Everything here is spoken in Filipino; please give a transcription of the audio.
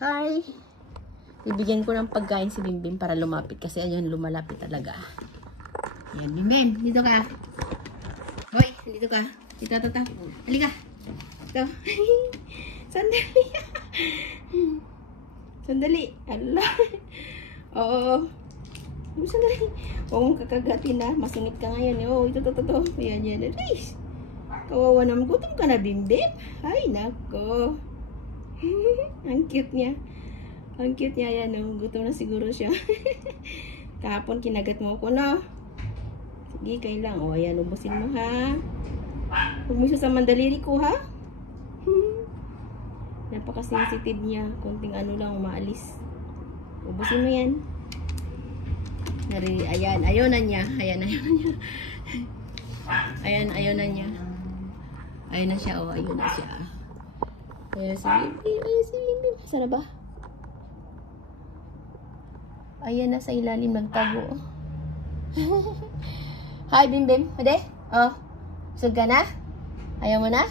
Hi! Bibigyan ko ng pagkain si Bimbim para lumapit kasi ayun, lumalapit talaga. Ayan, Bimbim, dito ka. Hoy, dito ka. Dito. Halika. Dito. Sandali. Sandali. Allah. Oo. Sandali. Huwag mong kakagatin na. Masungit ka ngayon. Oh, ito. Ayan. Alis. Kawawa naman. Gutom ka na, Bimbim. Ay, nako. Ang cute niya. Ang cute niya. Ayan, oh. Gutom na siguro siya. Kahapon kinagat mo ko, no? Sige, kailang. O, ayan. Ubusin mo, ha? Huwag mo siya sa mandaliri ko, ha? Napaka-sensitive niya. Konting ano lang, umaalis. Ubusin mo yan. Ayan, ayaw na niya. Ayan na niya. Ayaw na niya. Ayaw na siya, oh. Ayaw na siya. Ayaw si Bimbim. Sana ba? Ayan na sa ilalim, nagtago. Hi, Bimbim. Ade? Oh. Busog ka na? Ayaw mo na?